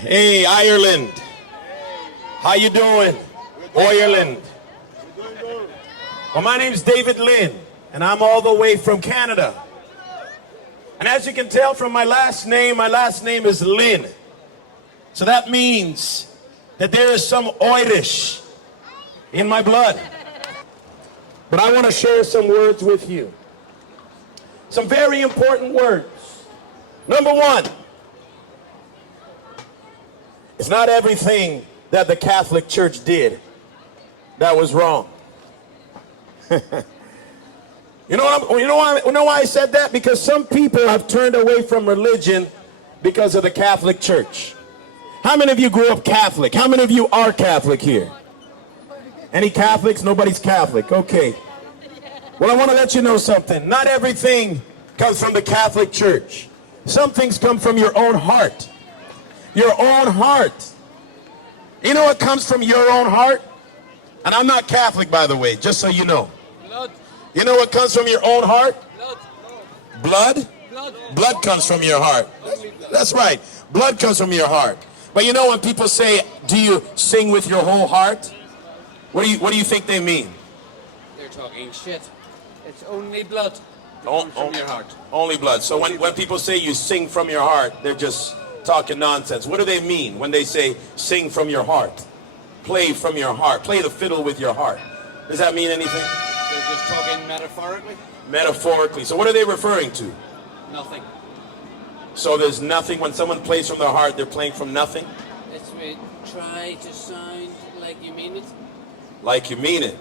Hey, Ireland. How you doing? Ireland. Well, my name's David Lynn, and I'm all the way from Canada. And as you can tell from my last name is Lynn. So that means that there is some Irish in my blood. But I want to share some words with you. Some very important words. Number one, it's not everything that the Catholic Church did that was wrong. You know why I said that? Because some people have turned away from religion because of the Catholic Church. How many of you grew up Catholic? How many of you are Catholic here? Any Catholics? Nobody's Catholic. Okay. Well, I want to let you know something. Not everything comes from the Catholic Church. Some things come from your own heart. Your own heart. You know what comes from your own heart? And I'm not Catholic, by the way, just so you know. Blood. You know what comes from your own heart? Blood. Blood? Blood comes from your heart. That's right. Blood comes from your heart. But you know when people say, do you sing with your whole heart? What do you think they mean? They're talking shit. It's only blood that comes from your heart. Only blood. So when people say you sing from your heart, they're just talking nonsense. What do they mean when they say sing from your heart? Play from your heart. Play the fiddle with your heart. Does that mean anything? They're just talking metaphorically. Metaphorically. So what are they referring to? Nothing. So there's nothing. When someone plays from their heart, they're playing from nothing? It's try to sound like you mean it. Like you mean it.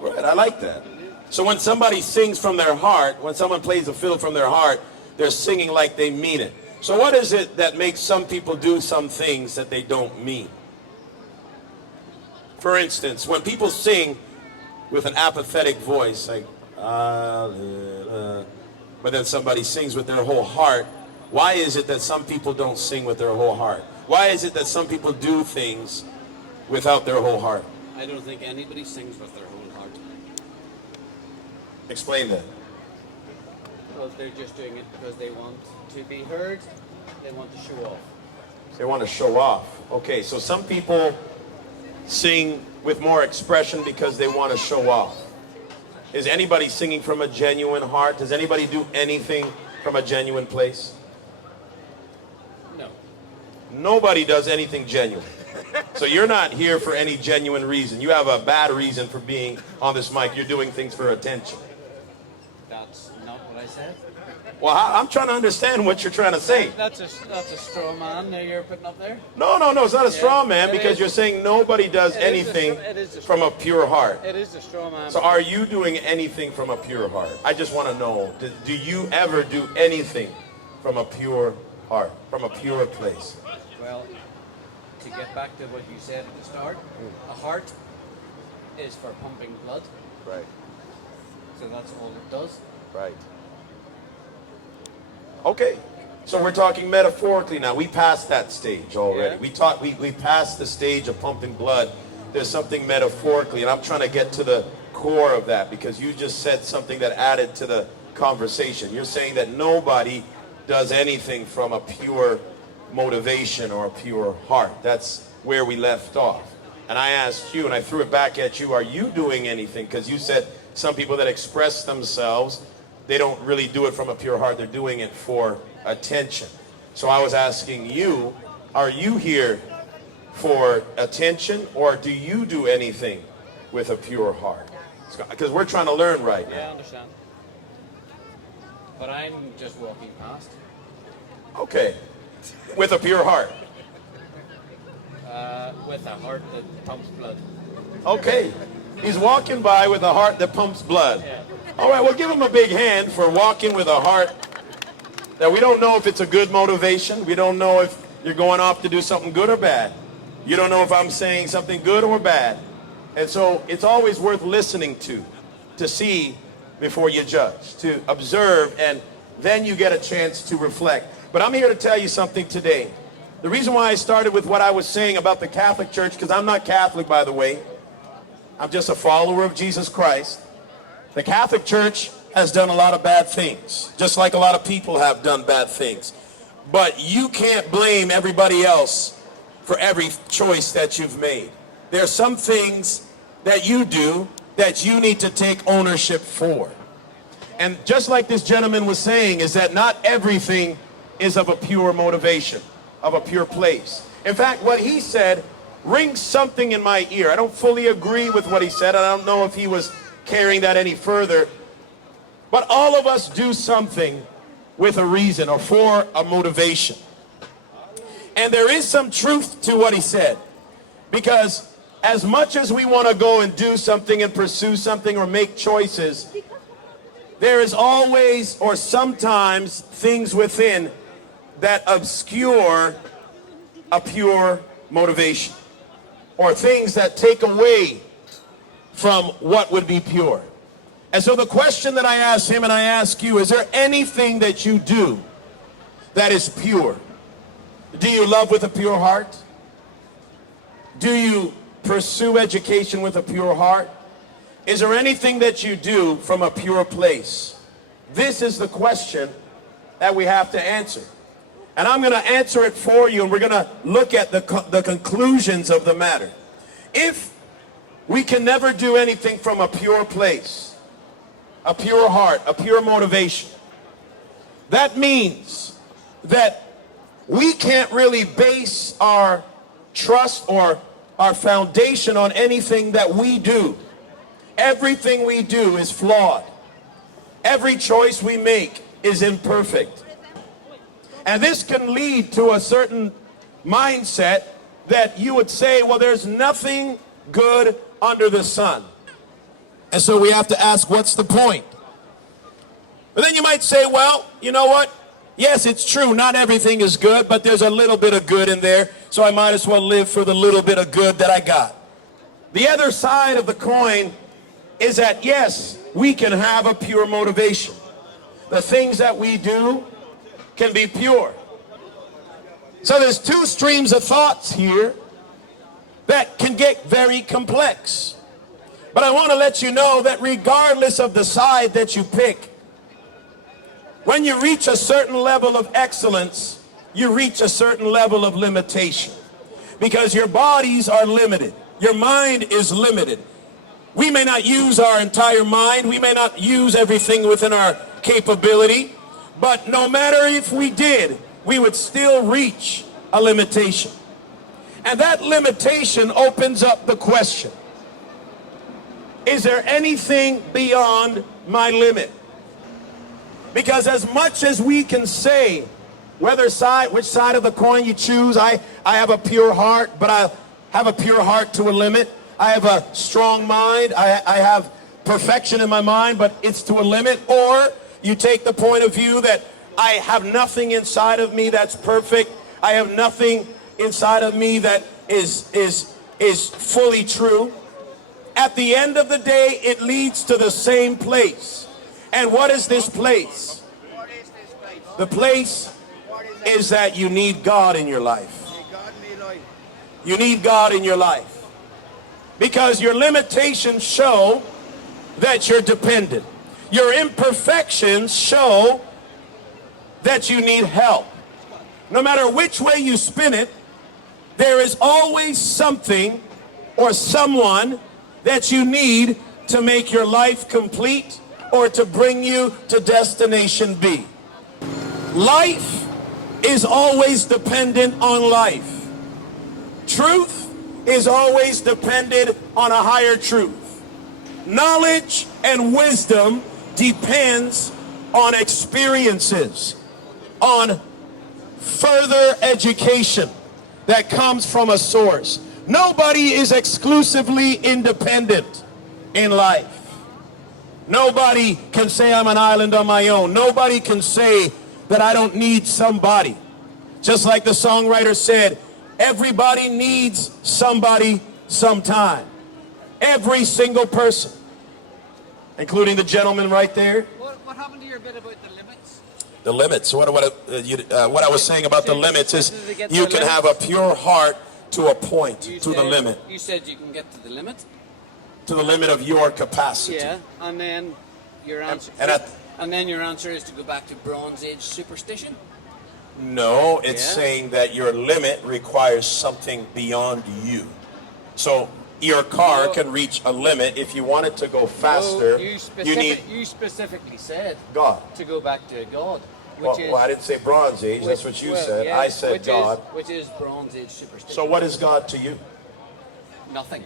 Right, I like that. So when somebody sings from their heart, when someone plays a fiddle from their heart, they're singing like they mean it. So what is it that makes some people do some things that they don't mean? For instance, when people sing with an apathetic voice, like, but then somebody sings with their whole heart, why is it that some people don't sing with their whole heart? Why is it that some people do things without their whole heart? I don't think anybody sings with their whole heart. Explain that. Well, they're just doing it because they want to be heard. They want to show off. They want to show off. Okay, so some people sing with more expression because they want to show off. Is anybody singing from a genuine heart? Does anybody do anything from a genuine place? No. Nobody does anything genuine. So you're not here for any genuine reason. You have a bad reason for being on this mic. You're doing things for attention. That's not what I said. Well, I'm trying to understand what you're trying to say. That's a straw man that you're putting up there. No, it's not a straw man because you're saying nobody does anything from a pure heart. It is a straw man. So are you doing anything from a pure heart? I just want to know, do you ever do anything from a pure heart, from a pure place? Well, to get back to what you said at the start, a heart is for pumping blood. Right. So that's all it does. Right. Okay. So we're talking metaphorically now. We passed that stage already. Yeah. We passed the stage of pumping blood. There's something metaphorically, and I'm trying to get to the core of that because you just said something that added to the conversation. You're saying that nobody does anything from a pure motivation or a pure heart. That's where we left off. And I asked you, and I threw it back at you, are you doing anything? Because you said some people that express themselves, they don't really do it from a pure heart. They're doing it for attention. So I was asking you, are you here for attention, or do you do anything with a pure heart? Because we're trying to learn right now. Yeah, I understand. But I'm just walking past. Okay. With a pure heart. With a heart that pumps blood. Okay. He's walking by with a heart that pumps blood. Yeah. All right, well, give him a big hand for walking with a heart that we don't know if it's a good motivation. We don't know if you're going off to do something good or bad. You don't know if I'm saying something good or bad. And so it's always worth listening to see before you judge, to observe, and then you get a chance to reflect. But I'm here to tell you something today. The reason why I started with what I was saying about the Catholic Church, because I'm not Catholic, by the way. I'm just a follower of Jesus Christ. The Catholic Church has done a lot of bad things, just like a lot of people have done bad things. But you can't blame everybody else for every choice that you've made. There are some things that you do that you need to take ownership for. And just like this gentleman was saying, is that not everything is of a pure motivation, of a pure place. In fact, what he said rings something in my ear. I don't fully agree with what he said. I don't know if he was carrying that any further. But all of us do something with a reason or for a motivation. And there is some truth to what he said. Because as much as we want to go and do something and pursue something or make choices, there is always or sometimes things within that obscure a pure motivation, or things that take away from what would be pure. And so the question that I ask him and I ask you, is there anything that you do that is pure? Do you love with a pure heart? Do you pursue education with a pure heart? Is there anything that you do from a pure place? This is the question that we have to answer. And I'm going to answer it for you, and we're going to look at the conclusions of the matter. If we can never do anything from a pure place, a pure heart, a pure motivation, that means that we can't really base our trust or our foundation on anything that we do. Everything we do is flawed. Every choice we make is imperfect. And this can lead to a certain mindset that you would say, well, there's nothing good under the sun. And so we have to ask, what's the point? But then you might say, well, you know what? Yes, it's true, not everything is good, but there's a little bit of good in there, so I might as well live for the little bit of good that I got. The other side of the coin is that, yes, we can have a pure motivation. The things that we do can be pure. So there's two streams of thoughts here that can get very complex. But I want to let you know that regardless of the side that you pick, when you reach a certain level of excellence, you reach a certain level of limitation. Because your bodies are limited. Your mind is limited. We may not use our entire mind. We may not use everything within our capability. But no matter if we did, we would still reach a limitation. And that limitation opens up the question, is there anything beyond my limit? Because as much as we can say, which side of the coin you choose, I have a pure heart, but I have a pure heart to a limit. I have a strong mind. I have perfection in my mind, but it's to a limit. Or you take the point of view that I have nothing inside of me that's perfect. I have nothing inside of me that is fully true. At the end of the day, it leads to the same place. And what is this place? The place is that you need God in your life. You need God in your life. Because your limitations show that you're dependent. Your imperfections show that you need help. No matter which way you spin it, there is always something or someone that you need to make your life complete or to bring you to destination B. Life is always dependent on life. Truth is always dependent on a higher truth. Knowledge and wisdom depends on experiences, on further education that comes from a source. Nobody is exclusively independent in life. Nobody can say I'm an island on my own. Nobody can say that I don't need somebody. Just like the songwriter said, everybody needs somebody sometime. Every single person, including the gentleman right there. What happened to your bit about the limits? The limits. What I was saying about the limits is you can have a pure heart to a point, to the limit. You said you can get to the limit? To the limit of your capacity. Yeah, and then your answer. And then your answer is to go back to Bronze Age superstition? No, it's Yeah. saying that your limit requires something beyond you. So your car No. can reach a limit. If you want it to go faster, No, you need you specifically said God. to go back to God, Well, I didn't say Bronze Age. That's what you said. yeah, I said God. which is Bronze Age superstition. So what is God to you? Nothing.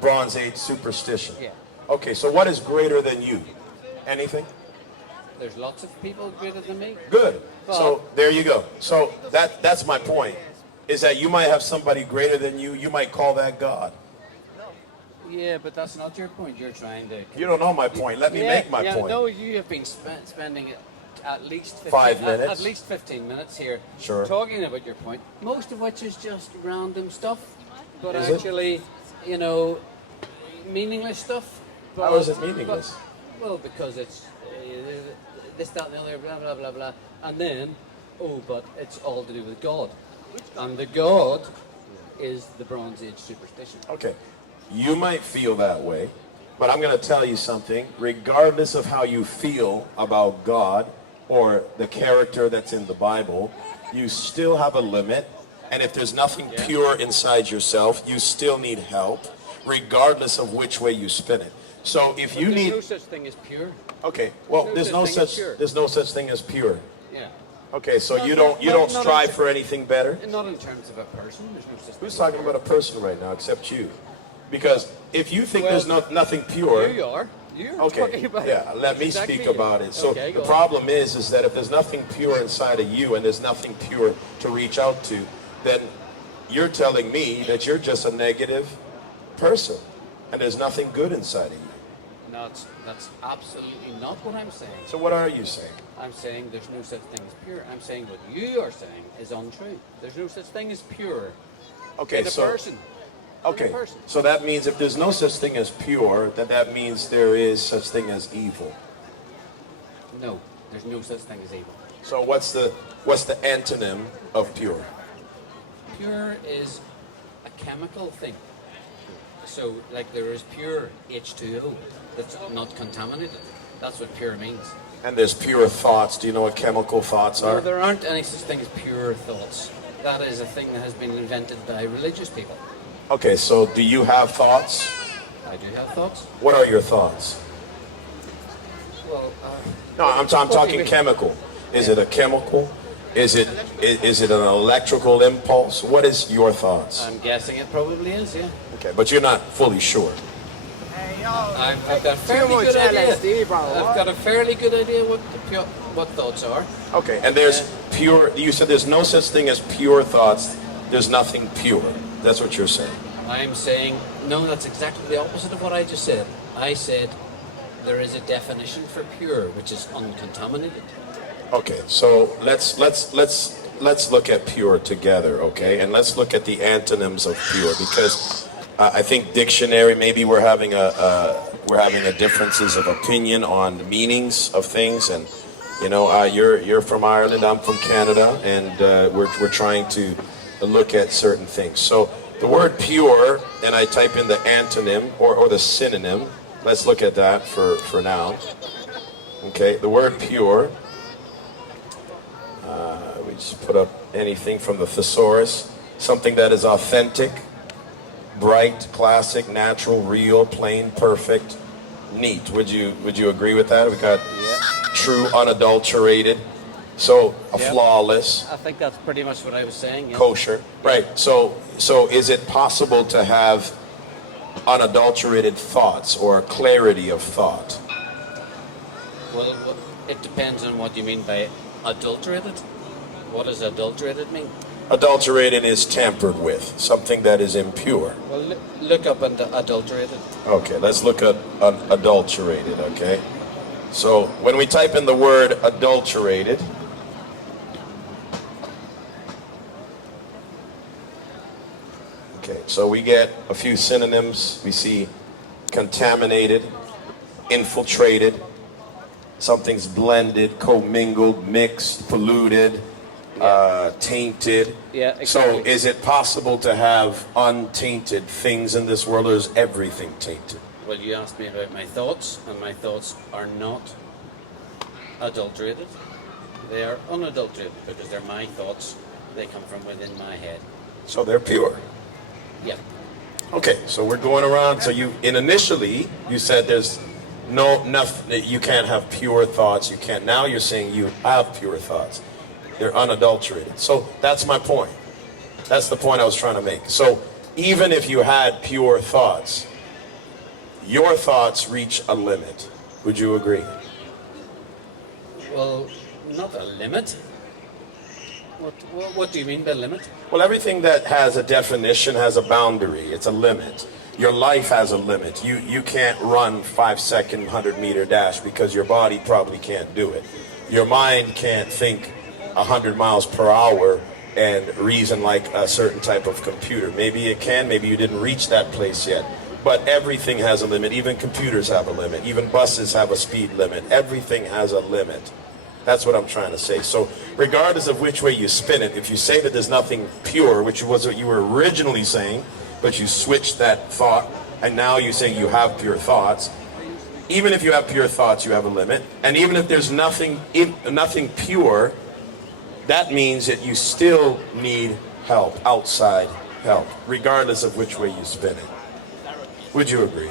Bronze Age superstition. Yeah. Okay, so what is greater than you? Anything? There's lots of people greater than me. Good. Well- So there you go. So that's my point. Is that you might have somebody greater than you. You might call that God. Yeah, but that's not your point. You're trying to. You don't know my point. Let me make my point. No, you have been spending at least 15, 5 minutes. At least 15 minutes here, Sure. talking about your point. Most of which is just random stuff, but Is it? actually, meaningless stuff. But, How is it meaningless? Well, because it's this, that, and the other, blah blah blah blah, and then, but it's all to do with God, and the God is the Bronze Age superstition. Okay. You might feel that way, but I'm going to tell you something. Regardless of how you feel about God or the character that's in the Bible, you still have a limit. And if there's nothing pure inside yourself, you still need help, regardless of which way you spin it. So if you There's need, no such thing as pure. okay, well, there's no such thing as pure. Yeah. Okay, so No, you no, don't no, not strive in- for anything better. Not in terms of a person. There's no such thing. Who's as talking pure. about a person right now except you? Because if you think there's nothing pure, You are. You're talking okay, about yeah, let me exactly speak you. about it. So Okay, the go on. problem is that if there's nothing pure inside of you and there's nothing pure to reach out to, then you're telling me that you're just a negative person and there's nothing good inside of you. No, that's absolutely not what I'm saying. So what are you saying? I'm saying there's no such thing as pure. I'm saying what you are saying is untrue. There's no such thing as pure Okay, in a so person. okay, In a person. so that means if there's no such thing as pure, that means there is such thing as evil. No, there's no such thing as evil. So what's the antonym of pure? Pure is a chemical thing. So, like there is pure H2O that's not contaminated. That's what pure means. And there's pure thoughts. Do you know what chemical thoughts No, are? there aren't any such thing as pure thoughts. That is a thing that has been invented by religious people. Okay, so do you have thoughts? I do have thoughts. What are your thoughts? Well, No, I'm what do you talking mean? chemical. Is it a chemical? Is it an electrical impulse? What is your thoughts? I'm guessing it probably is, yeah. Okay, but you're not fully sure. I've got a fairly good idea. I've got a fairly good idea what thoughts are. Okay, and there's pure, you said there's no such thing as pure thoughts. There's nothing pure. That's what you're saying. I'm saying, no, that's exactly the opposite of what I just said. I said there is a definition for pure, which is uncontaminated. Okay, so let's look at pure together, okay? And let's look at the antonyms of pure, because I think dictionary, maybe we're having a differences of opinion on the meanings of things, and you're from Ireland, I'm from Canada, and we're trying to look at certain things. So the word pure, and I type in the antonym or the synonym. Let's look at that for now. Okay, the word pure. We just put up anything from the thesaurus, something that is authentic, bright, classic, natural, real, plain, perfect, neat. Would you agree with that? We got true, unadulterated, so flawless, I think that's pretty much what I was saying. Yeah. kosher, right? So is it possible to have unadulterated thoughts or clarity of thought? Well, it depends on what you mean by adulterated. What does adulterated mean? Adulterated is tampered with, something that is impure. Well, look up into adulterated. Okay, let's look at adulterated, okay? So when we type in the word adulterated, okay, so we get a few synonyms. We see contaminated, infiltrated, something's blended, commingled, mixed, polluted, tainted. Yeah, exactly. So is it possible to have untainted things in this world, or is everything tainted? Well, you asked me about my thoughts, and my thoughts are not adulterated. They are unadulterated because they're my thoughts. They come from within my head. So they're pure. Yeah. Okay, so we're going around. So initially you said there's nothing, you can't have pure thoughts. You can't. Now you're saying you have pure thoughts. They're unadulterated. So that's my point. That's the point I was trying to make. So even if you had pure thoughts, your thoughts reach a limit. Would you agree? Well, not a limit. What do you mean by limit? Well, everything that has a definition has a boundary. It's a limit. Your life has a limit. You can't run 5-second 100-meter dash because your body probably can't do it. Your mind can't think 100 miles per hour and reason like a certain type of computer. Maybe it can, maybe you didn't reach that place yet. But everything has a limit. Even computers have a limit. Even buses have a speed limit. Everything has a limit. That's what I'm trying to say. So regardless of which way you spin it, if you say that there's nothing pure, which was what you were originally saying, but you switched that thought, and now you're saying you have pure thoughts, even if you have pure thoughts, you have a limit. And even if there's nothing pure, that means that you still need help, outside help, regardless of which way you spin it. Would you agree?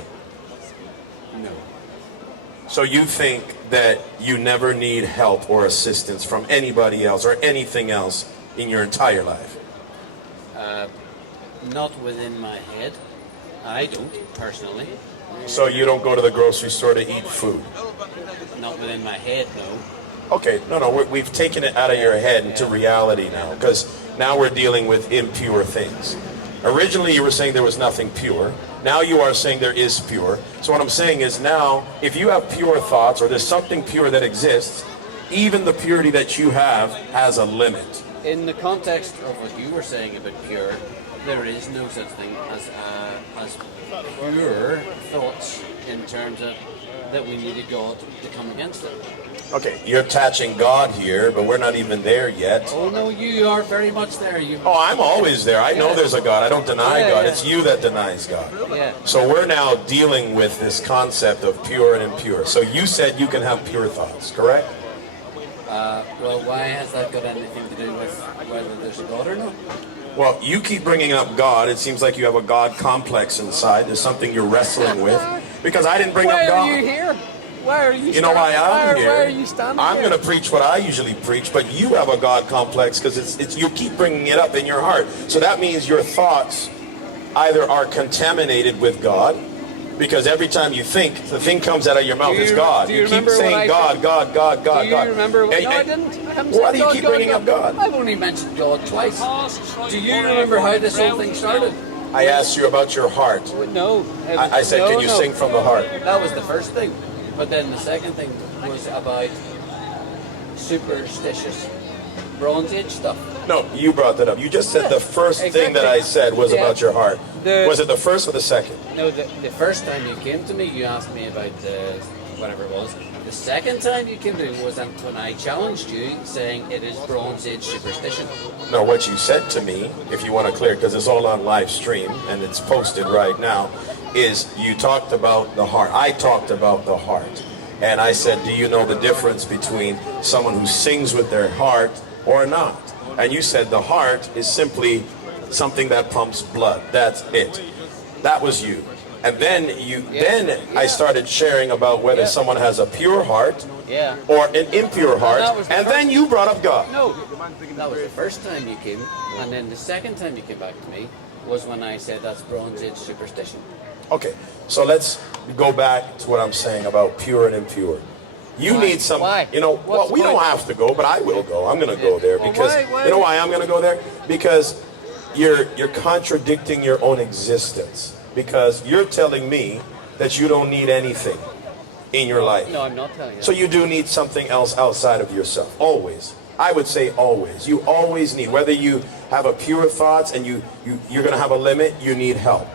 No. So you think that you never need help or assistance from anybody else or anything else in your entire life? Not within my head. I don't, personally. So you don't go to the grocery store to eat food? Not within my head, no. Okay, no, we've taken it out of your head into reality now, because now we're dealing with impure things. Originally you were saying there was nothing pure. Now you are saying there is pure. So what I'm saying is now, if you have pure thoughts, or there's something pure that exists, even the purity that you have has a limit. In the context of what you were saying about pure, there is no such thing as pure thoughts in terms of that we need a God to come against it. Okay, you're attaching God here, but we're not even there yet. Oh no, you are very much there. Oh, I'm always there. I know there's a God. I don't deny God. Yeah. It's you that denies God. Yeah. So we're now dealing with this concept of pure and impure. So you said you can have pure thoughts, correct? Well, why has that got anything to do with whether there's a God or not? Well, you keep bringing up God. It seems like you have a God complex inside. There's something you're wrestling with. Because I didn't bring up God. Why are you here? Why are you? You know why I'm here? Why are you standing I'm here? going to preach what I usually preach, but you have a God complex because it's you keep bringing it up in your heart. So that means your thoughts either are contaminated with God, because every time you think, the thing comes out of your mouth is God. You keep saying God, God, God, God, Do God. you remember? No, I didn't. I haven't said Why do you God, keep God, bringing God. up God? I've only mentioned God twice. Do you remember how this whole thing started? I asked you about your heart. No. I said, can you sing from the heart? That was the first thing. But then the second thing was about superstitious Bronze Age stuff. No, you brought that up. You just said the first thing that I said was about your heart. Was it the first or the second? No, the first time you came to me, you asked me about whatever it was. The second time you came to me was when I challenged you, saying it is Bronze Age superstition. No, what you said to me, if you want to clear, because it's all on live stream and it's posted right now, is you talked about the heart. I talked about the heart. And I said, do you know the difference between someone who sings with their heart or not? And you said the heart is simply something that pumps blood. That's it. That was you. And then I started sharing about whether someone has a pure heart or an impure heart. And then you brought up God. No, that was the first time you came. And then the second time you came back to me was when I said that's Bronze Age superstition. Okay, so let's go back to what I'm saying about pure and impure. You need some, you know, well, we don't have to go, but I will go. I'm going to go there because, you know why I'm going to go there? Because you're contradicting your own existence. Because you're telling me that you don't need anything in your life. No, I'm not telling you. So you do need something else outside of yourself, always. I would say always. You always need, whether you have a pure thoughts and you're going to have a limit, you need help.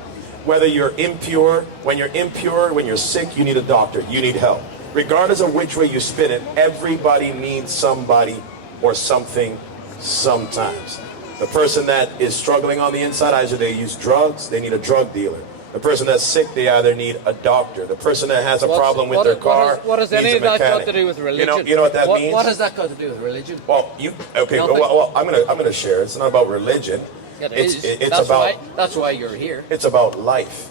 Whether you're impure, when you're sick, you need a doctor, you need help. Regardless of which way you spin it, everybody needs somebody or something sometimes. The person that is struggling on the inside, either they use drugs, they need a drug dealer. The person that's sick, they either need a doctor. The person that has a problem with their car what has needs any a of that mechanic. got to do with religion? You know what that means? What has that got to do with religion? Well, okay. Nothing. Well, I'm gonna share. It's not about religion. It It's is. That's why you're here. It's about life.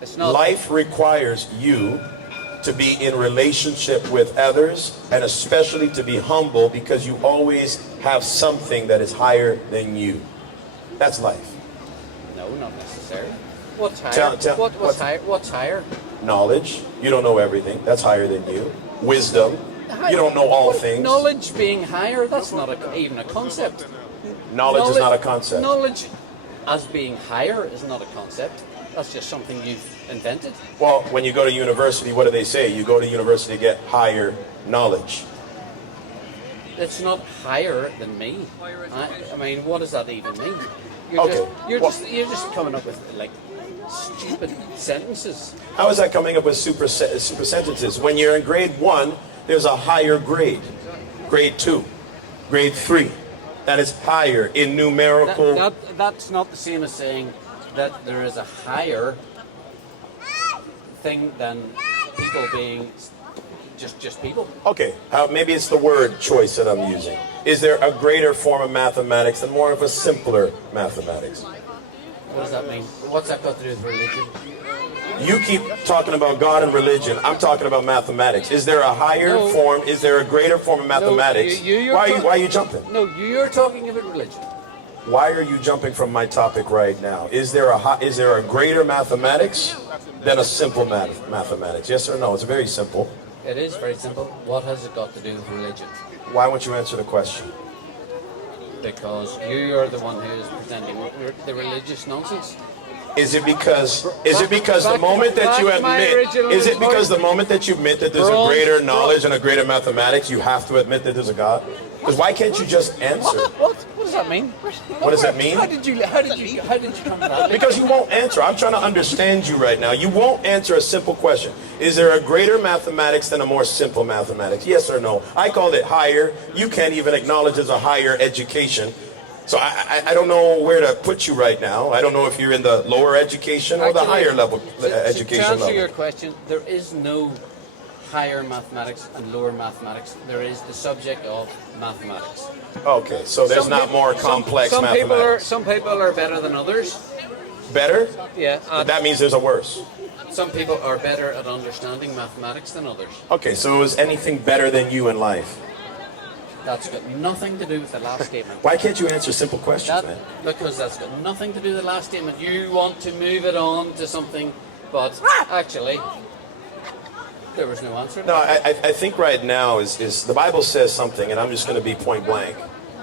It's not. Life requires you to be in relationship with others, and especially to be humble, because you always have something that is higher than you. That's life. No, not necessarily. What's higher? What's higher? Knowledge. You don't know everything. That's higher than you. Wisdom. You don't know all things. Knowledge being higher, that's not even a concept. Knowledge is not a concept. Knowledge as being higher is not a concept. That's just something you've invented. Well, when you go to university, what do they say? You go to university to get higher knowledge. It's not higher than me. I mean, what does that even mean? You're just coming up with like stupid sentences. How is that coming up with super sentences? When you're in grade 1, there's a higher grade. Grade 2, grade 3. That is higher in numerical. That's not the same as saying that there is a higher thing than people being just people. Okay, maybe it's the word choice that I'm using. Is there a greater form of mathematics and more of a simpler mathematics? What does that mean? What's that got to do with religion? You keep talking about God and religion. I'm talking about mathematics. Is there a higher form? Is there a greater form of mathematics? Why are you jumping? No, you're talking about religion. Why are you jumping from my topic right now? Is there a greater mathematics than a simple mathematics? Yes or no? It's very simple. It is very simple. What has it got to do with religion? Why won't you answer the question? Because you're the one who is presenting the religious nonsense. Is it because the moment that you admit that there's a greater knowledge and a greater mathematics, you have to admit that there's a God? Because why can't you just answer? What does that mean? What does that mean? How did you come to that? Because you won't answer. I'm trying to understand you right now. You won't answer a simple question. Is there a greater mathematics than a more simple mathematics? Yes or no? I called it higher. You can't even acknowledge there's a higher education. So I don't know where to put you right now. I don't know if you're in the lower education or the higher level education level. To answer your question, there is no higher mathematics and lower mathematics. There is the subject of mathematics. Okay, so there's not more complex mathematics. Some people are better than others. Better? Yeah. That means there's a worse. Some people are better at understanding mathematics than others. Okay, so is anything better than you in life? That's got nothing to do with the last statement. Why can't you answer simple questions, man? Because that's got nothing to do with the last statement. You want to move it on to something, but actually, there was no answer. No, I think right now is the Bible says something, and I'm just going to be point blank.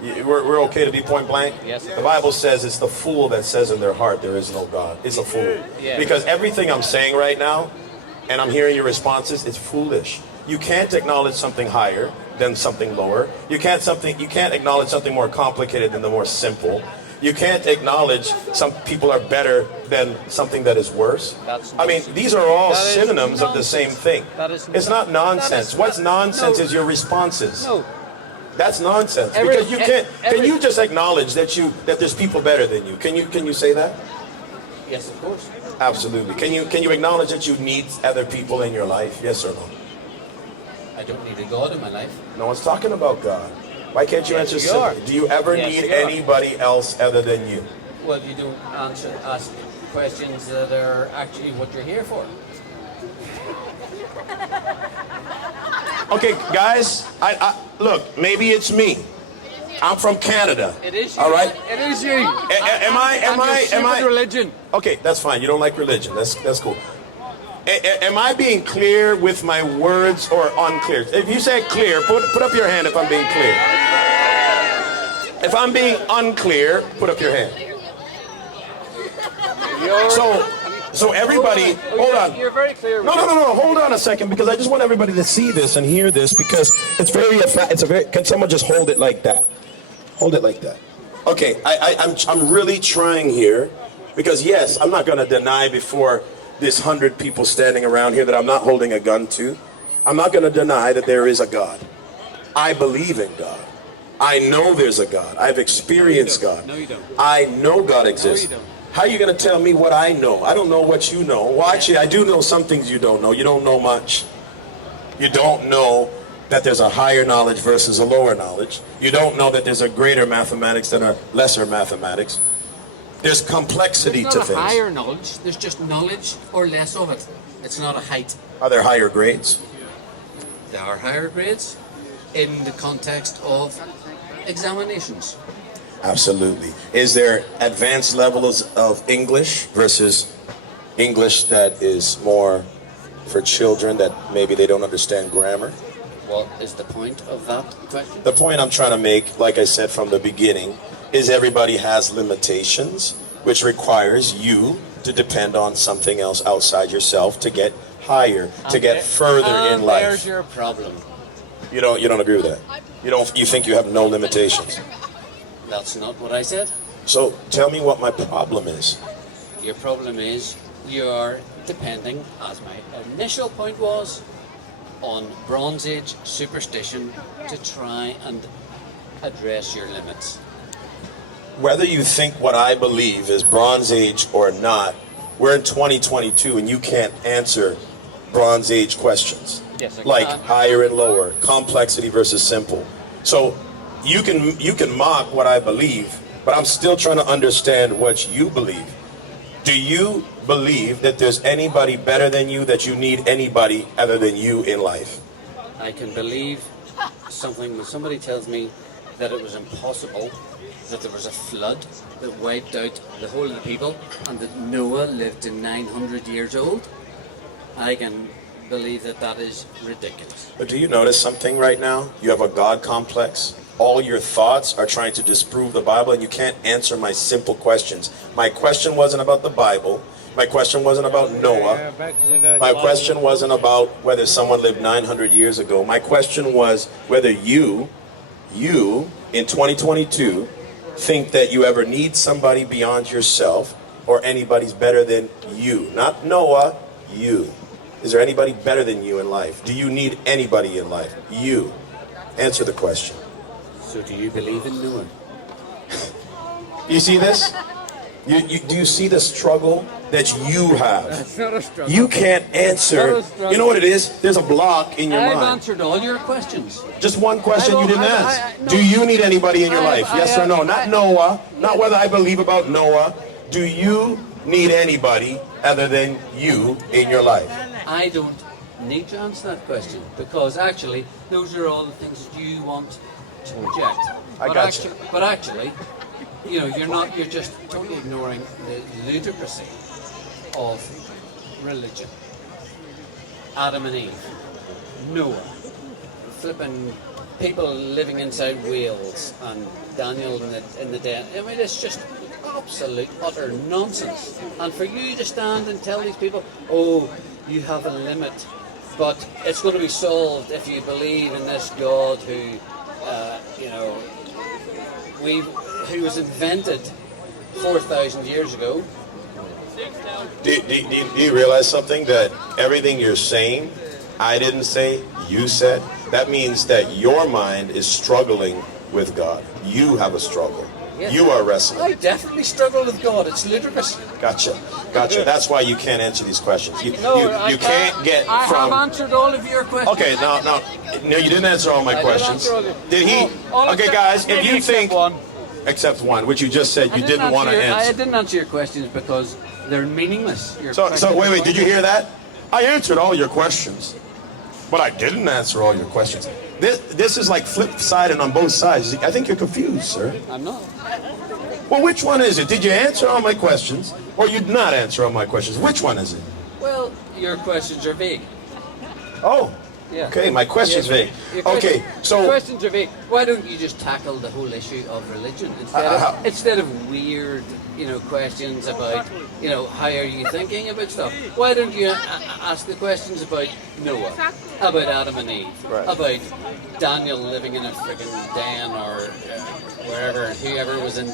We're okay to be point blank? Yes. The Bible says it's the fool that says in their heart there is no God. It's a fool. Yeah. Because everything I'm saying right now, and I'm hearing your responses, it's foolish. You can't acknowledge something higher than something lower. You can't acknowledge something more complicated than the more simple. You can't acknowledge some people are better than something that is worse. I mean, these are all synonyms of the same thing. It's not nonsense. What's nonsense is your responses. No. That's nonsense. Because you can't. Can you just acknowledge that there's people better than you? Can you say that? Yes, of course. Absolutely. Can you acknowledge that you need other people in your life? Yes or no? I don't need a God in my life. No one's talking about God. Why can't you answer simply? Do you ever need anybody else other than you? Well, you don't ask questions that are actually what you're here for. Okay, guys, I look, maybe it's me. I'm from Canada. It is you. All right? It is you. Am I religion? Okay, that's fine. You don't like religion. That's cool. Am I being clear with my words or unclear? If you say clear, put up your hand if I'm being clear. If I'm being unclear, put up your hand. So everybody, hold on. You're very clear. No. Hold on a second, because I just want everybody to see this and hear this, because can someone just hold it like that? Hold it like that. Okay, I'm really trying here, because yes, I'm not going to deny before this 100 people standing around here that I'm not holding a gun to. I'm not going to deny that there is a God. I believe in God. I know there's a God. I've experienced God. No, you don't. I know God exists. No, you don't. How are you going to tell me what I know? I don't know what you know. Well, actually, I do know some things you don't know. You don't know much. You don't know that there's a higher knowledge versus a lower knowledge. You don't know that there's a greater mathematics than a lesser mathematics. There's complexity to things. There's not a higher knowledge. There's just knowledge or less of it. It's not a height. Are there higher grades? There are higher grades in the context of examinations. Absolutely. Is there advanced levels of English versus English that is more for children that maybe they don't understand grammar? What is the point of that question? The point I'm trying to make, like I said from the beginning, is everybody has limitations, which requires you to depend on something else outside yourself to get higher, to get further in life. There's your problem. You don't agree with that? You think you have no limitations? That's not what I said. So tell me what my problem is. Your problem is you're depending, as my initial point was, on Bronze Age superstition to try and address your limits. Whether you think what I believe is Bronze Age or not, we're in 2022 and you can't answer Bronze Age questions. Yes, I like can. higher and lower, complexity versus simple. So you can mock what I believe, but I'm still trying to understand what you believe. Do you believe that there's anybody better than you, that you need anybody other than you in life? I can believe something when somebody tells me that it was impossible, that there was a flood that wiped out the whole of the people, and that Noah lived to 900 years old. I can believe that that is ridiculous. But do you notice something right now? You have a God complex. All your thoughts are trying to disprove the Bible, and you can't answer my simple questions. My question wasn't about the Bible. My question wasn't about Noah. My question wasn't about whether someone lived 900 years ago. My question was whether you in 2022 think that you ever need somebody beyond yourself, or anybody's better than you. Not Noah, you. Is there anybody better than you in life? Do you need anybody in life? You. Answer the question. So do you believe in Noah? You see this? Do you see the struggle that you have? It's not a struggle. You can't answer. You know what it is? There's a block in your I've mind. answered all your questions. Just one question you didn't ask. no. Do you need anybody in your life? Yes or no? I- Not Noah. Not whether I believe about Noah. Do you need anybody other than you in your life? I don't need to answer that question, because actually those are all the things that you want to project. I got you. But actually, you know, you're just totally ignoring the ludicrousy of religion. Adam and Eve, Noah, flipping people living inside whales, and Daniel in the den. I mean, it's just absolute utter nonsense. And for you to stand and tell these people, oh, you have a limit, but it's going to be solved if you believe in this God who, who was invented 4,000 years ago. Do you realize something? That everything you're saying, I didn't say, you said. That means that your mind is struggling with God. You have a struggle. Yes. You are wrestling. I definitely struggle with God. It's ludicrous. Gotcha. That's why you can't answer these questions. You I can't get I from... have answered all of your questions. Okay, no, you didn't answer all my I did questions. answer all of- Did he? All Okay, except- guys, if maybe you except think... one. Except one, which you just said you didn't want to I answer. didn't answer your questions because they're meaningless. Your So questions wait, are did you hear that? I answered all your questions, but I didn't answer all your questions. This is like flip sided on both sides. I think you're confused, sir. I'm not. Well, which one is it? Did you answer all my questions, or you did not answer all my questions? Which one is it? Well, your questions are vague. Oh, Yeah. okay, my question's vague. Your Okay, your so questions are vague. Why don't you just tackle the whole issue of religion instead of weird, questions about, how are you thinking about stuff? Why don't you ask the questions about Noah, about Adam and Eve, Right. about Daniel living in a friggin' den, or whoever was in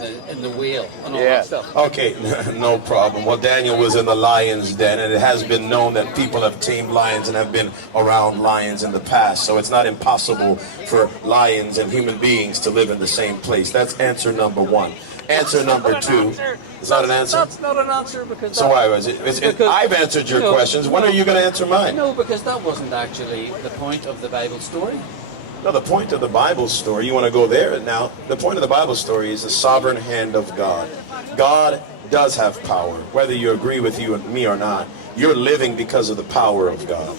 the whale and all that stuff. Okay, no problem. Well, Daniel was in the lion's den, and it has been known that people have tamed lions and have been around lions in the past. So it's not impossible for lions and human beings to live in the same place. That's answer number one. answer number 2. Is that an answer? That's not an answer because. So why was it? I've answered your questions. When are you going to answer mine? No, because that wasn't actually the point of the Bible story. No, the point of the Bible story, you want to go there now, the point of the Bible story is the sovereign hand of God. God does have power, whether you agree with me or not. You're living because of the power of God.